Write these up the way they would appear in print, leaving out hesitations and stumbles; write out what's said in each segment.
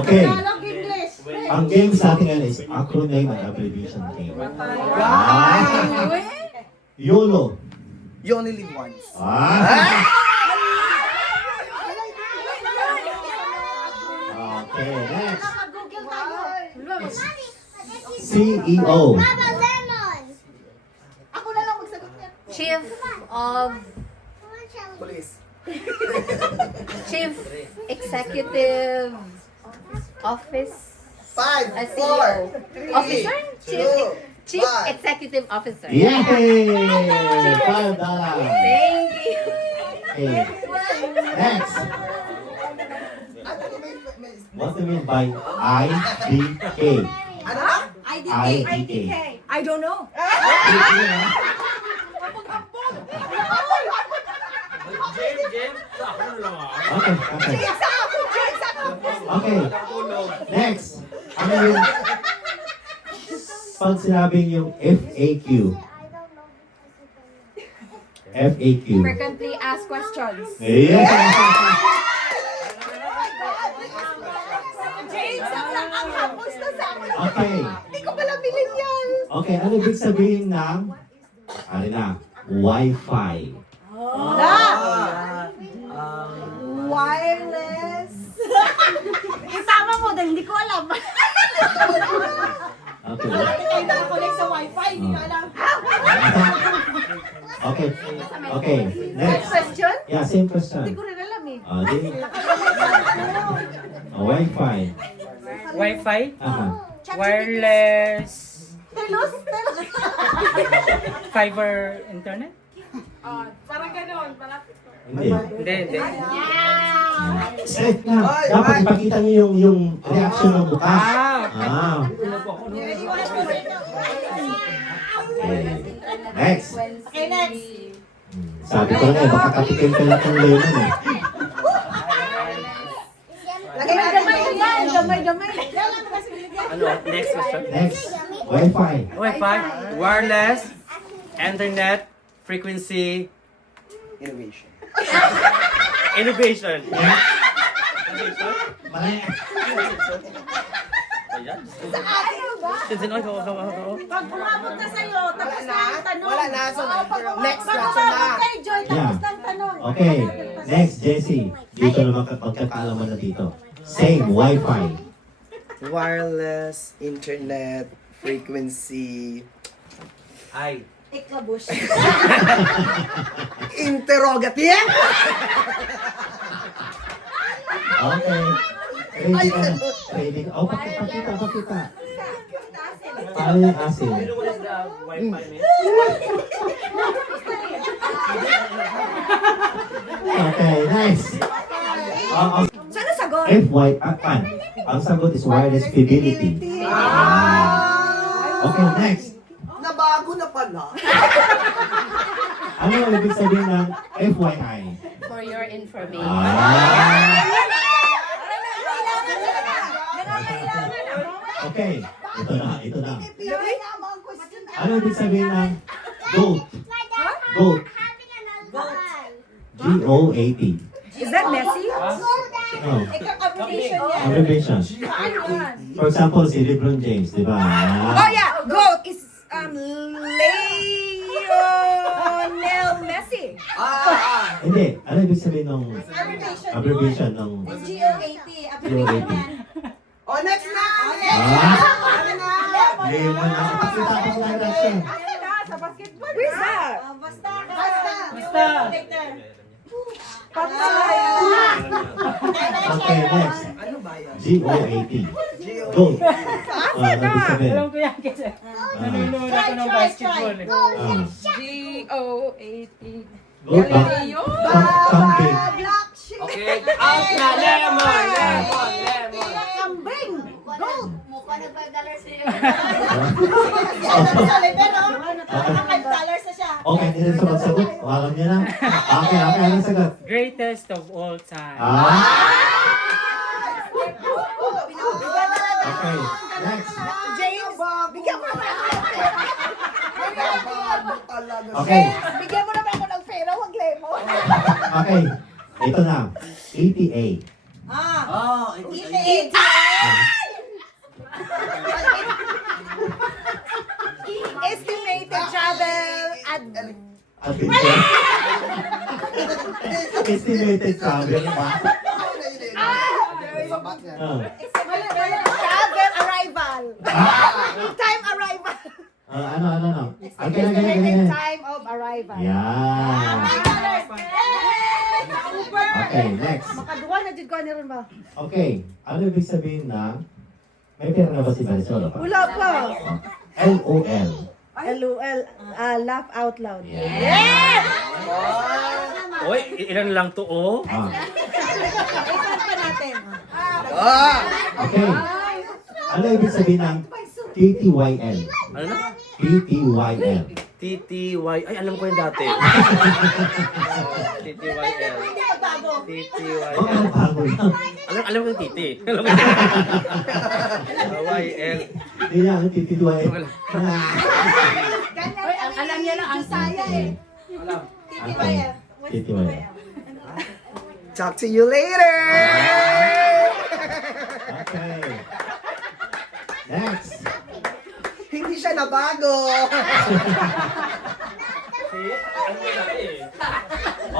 Okay. Ang game sa atin ngayon is acronym and abbreviation game. YOLO. You only live once. Okay, next. CEO. Chief of Police. Chief Executive Office. 5, CEO. 4, 3, Officer? 2, Chief 1. Executive Officer. Yay! $5. Thank you. Okay. Next. What do you mean by IDK? Ano? IDK. I don't know. Okay, okay. Okay. Next. Ano yung pag sinabing yung FAQ? FAQ. Frequently asked questions. Yeah. Okay. Hindi ko pala millennial. Okay, ano ibig sabihin ng ano na? Wi-Fi. Wireless. Itama mo dahil hindi ko alam. Okay. Kaya na-connect sa wifi, hindi ko alam. Okay. Okay. Next. Question? Yeah, same question. Hindi ko rin alam eh. Di. Wi-Fi. Wi-Fi, Aha. wireless, Telos? fiber internet? Parang ganon. Hindi. Hindi. Straight na. Dapat ipakita niyo yung reaction ng mukha. Okay. Next. Okay, next. Sabi ko na baka katikin ka lang ng lemon eh. Lagay na gamay yan. Gamay. Ano? Next question. Next. Wi-Fi. Wi-Fi, wireless, internet, frequency, Innovation. innovation. Mali. Ayan. Sinsin, ay, Pag umabot na sa'yo, tapos na ang tanong. Wala na. So, next Pag question na. umabot kay Joy, tapos na ang tanong. Okay. Next, Jessie. Dito naman magkakaalaman na dito. Same, Wi-Fi. Wireless, internet, frequency, ay. Iklabush. interrogative. Okay. Ready ka na. Ready ka. Oh, pakita. Paano yung asin? Okay, nice. Saan sagot? Ang sagot is wireless fidelity. Okay, next. Nabago na pala. Ano ang ibig sabihin ng FYI? For your information. Okay, ito na. Ano ibig sabihin ng GOAT? GOAT. G-O-A-T. Is that messy? No. Ika-combination yan. Abbreviation. Ano yan? For example, si LeBron James, di ba? Oh yeah, GOAT is Lionel Messi. Hindi. Ano ibig sabihin ng Abbreviation. abbreviation ng G-O-A-T. Abbreviation yan. Oh, next na. Lemon na. Pakita ko ng reaction. Sa basketball. Where's that? Basta. Okay, next. Ano ba yan? G-O-A-T. GOAT. Ano ibig sabihin? Alam ko yan kasi nanonood ako ng basketball. G-O-A-T. GOAT. Kambing. Okay, out na, lemon. Kambing. GOAT. $5 na siya. Okay, hindi rin sagot. Alam niya na. Okay, anong sagot? Greatest of all time. Okay, next. James, bigyan mo naman ako ng pera. Okay, Bigyan mo naman ako ng pera, wag lemon. okay. Ito na. ETA. Oh, ETA. Estimated travel at Estimated travel ba? travel arrival. Time arrival. Ano? Estimated time of arrival. Yan. Okay, next. Makaduwa na jud ko ni ron ba? Okay, ano ibig sabihin na may pera na ba si Marisol? Wala pa. LOL. LOL, laugh out loud. Yan. Oy, ilan lang to, oh? Ipan pa natin. Okay. Ano ibig sabihin ng TTYL? Ano na? TTYL. TTY. Ay, alam ko yun dati. TTYL. Hindi ka bago. TTYL. Okay, bago lang. Alam ko yung titi. Alam ko yung YL. Hindi na, TTYL. Alam niya lang ang saya eh. Okay. TTYL. Talk to you later! Okay. Next. Hindi siya nabago.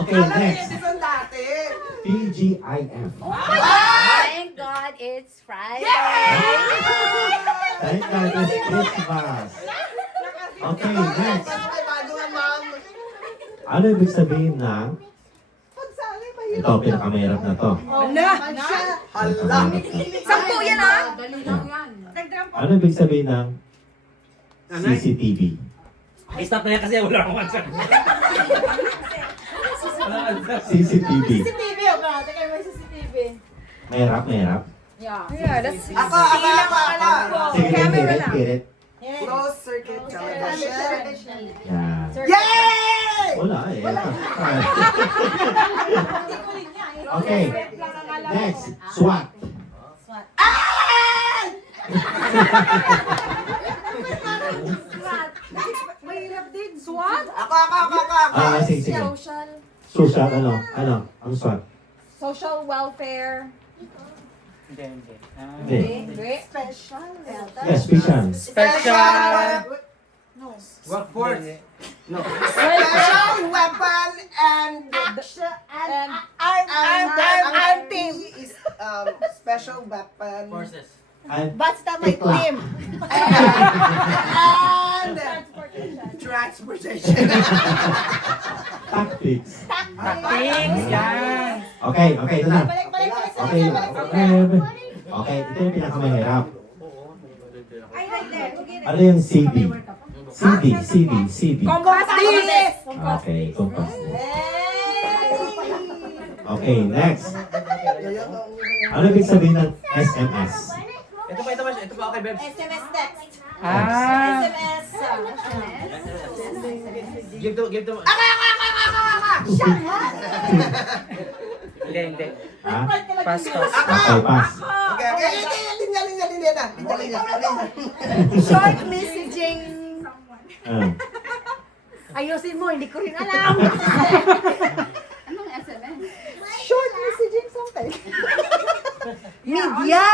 Okay, next. Ito dati. TGIF. Thank God it's Friday. Thank God it's Christmas. Okay, next. May bago nga, ma'am. Ano ibig sabihin ng ito, pinakamahirap na to. Hala. Sampu yan ah. Ano ibig sabihin ng CCTV? I-stop na yan kasi wala akong answer. CCTV. CCTV o ka? Teka, may CCTV. Mahirap. Yeah, that's Ako. Sige, Camera kirit, lang. kirit. Closed circuit television. Yan. Yay! Wala eh. Okay. Next, SWAT. Mahirap din. SWAT? Ako. Sige. Social, ano? Ang SWAT? Social welfare. Hindi. Hindi. Special. Yes, special. Special. Workforce. Special weapon and Arm team. is special weapon And Basta may Tikla. team. and transportation. tactics. Tactics, yan. Okay, ito na. Balik. Okay, ito yung pinakamahirap. Ano yung CD? CD. Compass disc. Okay, compass. Okay, next. Ano ibig sabihin ng SMS? Ito pa, okay, Bebs. SMS text. Ah. SMS. Give to. Hindi. Ha? Pass. Okay, pass. Okay. Linya. Short messaging. Ah. Ayusin mo, hindi ko rin alam. Anong SMS? Short messaging something. Media.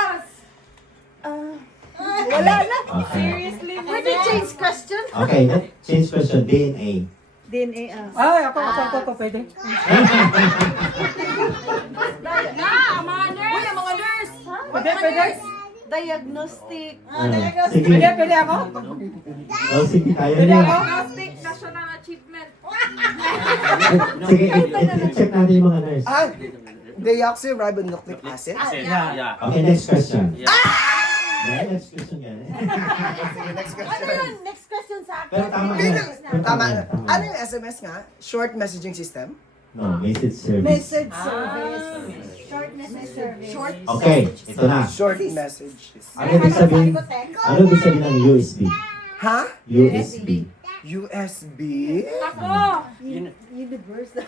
Wala na. Okay. Pwede change question? Okay, change question. DNA. DNA. Ay, ako, pwede. Mga nurse. Pwede. Diagnostic. Sige. Pwede ako? Sige, kaya Pwede niya. ako? National achievement. Sige, i-check natin yung mga nurse. Deoxyribonucleic acid. Yeah. Okay, next question. Next question yan. Next Ano question. yun? Next question sa akin. Pero tama yan. Pero Tama. yan. Ano yung SMS nga? Short messaging system? No, message service. Message service. Short message service. Short. Okay, ito na. Short message system. Ano ibig sabihin? Ano ibig sabihin ng USB? Ha? USB. USB? Universal.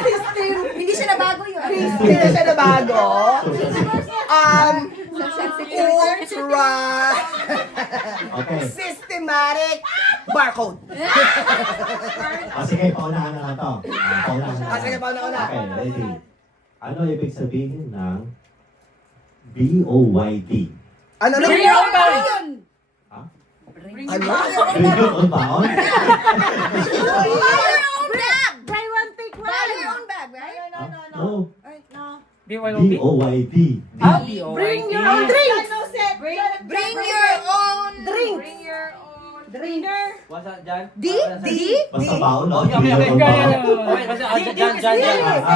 System. Hindi siya nabago yun. Hindi na siya nabago. Social security. Ultra Okay. Systematic barcode. O sige, paunahan na lang to. Paunahan na lang. Sige, pauna. Okay, ready. Ano ibig sabihin ng BOYD? Ano na? Bring your own bag. Ha? Ano? Bring your own baon? Buy one, take one. Buy your own bag, right? No. No. BOYD. Bring your own drink. Bring your own Drink. Bring your own Drinker. What's that, Jan? D? Basta baon, no? Okay, Bring your own baon. Okay, basta, Jan.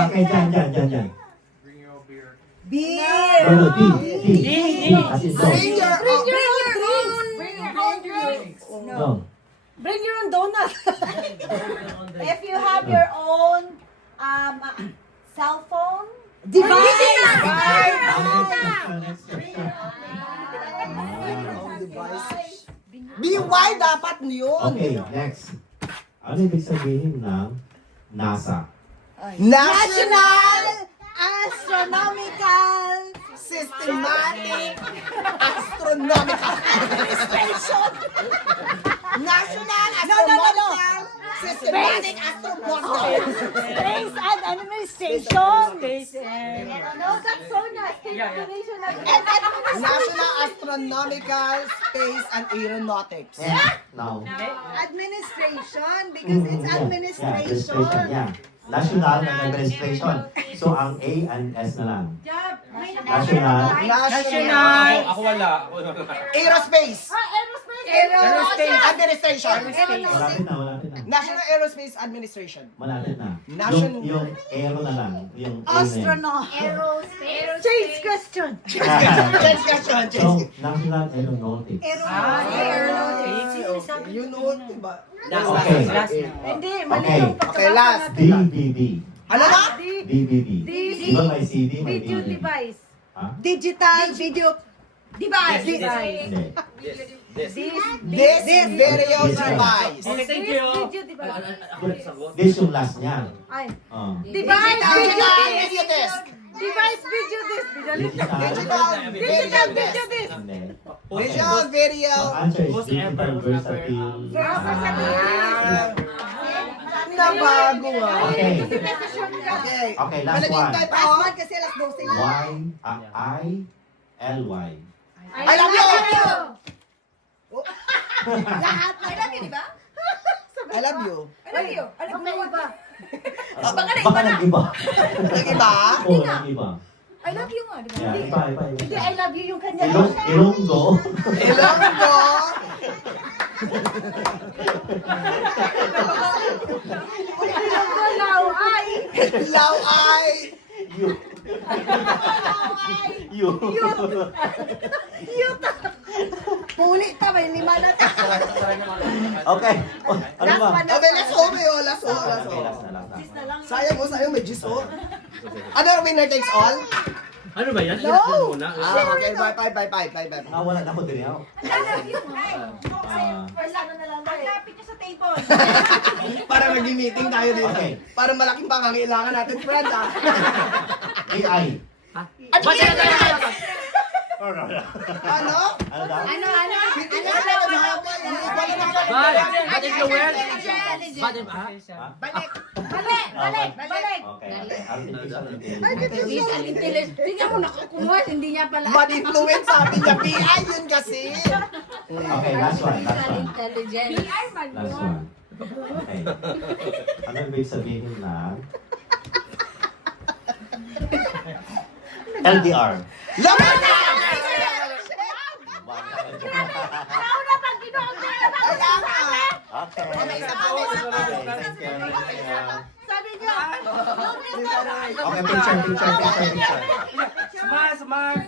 Okay, dyan. Beer. No, D. As in dog. Bring your own. Bring your own drinks. No. Bring your own donut. If you have your own cell phone, Device. BY dapat yun. Okay, next. Ano ibig sabihin ng NASA? National Astronomical. Systematic Astronomical Station. National Astronomical Systematic Astronomical. Space and Administration. no, that's so nice. Station National Astronomical Space and Aeronautics. No. Administration, because it's Yeah, administration. yeah. National and Administration. So, ang A and S na lang. National. National Ako wala. Aerospace Aerospace. Administration. Malapit na. National Aerospace Administration. Malapit na. National- Yung aero na lang. Yung A na yun. Astronaut. Aerospace. Change question. Change question. So, National Aeronautics. You know, diba? Okay. Hindi, mali Okay. yung Okay, pagkabasa last. natin. DBB. Ano na? DBB. Di ba may CD, may Video DVD? device. Ha? Digital video Device. device. Hindi. This video device. Okay, thank you. Video device. This yung last niya. Ay. Digital video disc. Device video disc. Digital. Digital Digital video video disc. disc. Hindi. Digital video. Ang answer is digital versatile. Nabago ah. Okay. Okay. Okay, last Malaging one. type ako. Kasi alas 12 na. I-L-Y. I love you. Lahat. I love you, di ba? I love you. I love you. Alam mo ba? Baka nag-iba. Nag-iba? Oo, nag-iba. I love you nga, di ba? Yeah, iba. Hindi, I love you yung kanya. Ilonggo. Ilonggo. Now, ay. Laway. You. Puli ka, may 5 na ta. Okay. Ano ba? Okay, let's hope eh. Last Okay, one. last na. Sayang may gis oh. Ano, winner takes all? Ano ba yan? Ano muna? Okay, bye. Wala na ako din ako. Lapit niyo sa table. Para mag-meeting tayo dito. Okay. Para malaking pangangailangan natin, friend ah. AI. Ano? Ano daw? Hindi ka na naghahabi. Wala na What is the word? Balik. Okay. Artificial intelligence. Tingnan mo, nakakuha, hindi niya pala. Bad influence, sabi niya. BI yun kasi. Okay, last one. Intelligent. Last one. Okay. Ano ibig sabihin ng LDR? Laman na! Nauna pang ginoon ko na bago Wala ka. Okay. Thank you. sabi niyo. Okay, picture. Smile.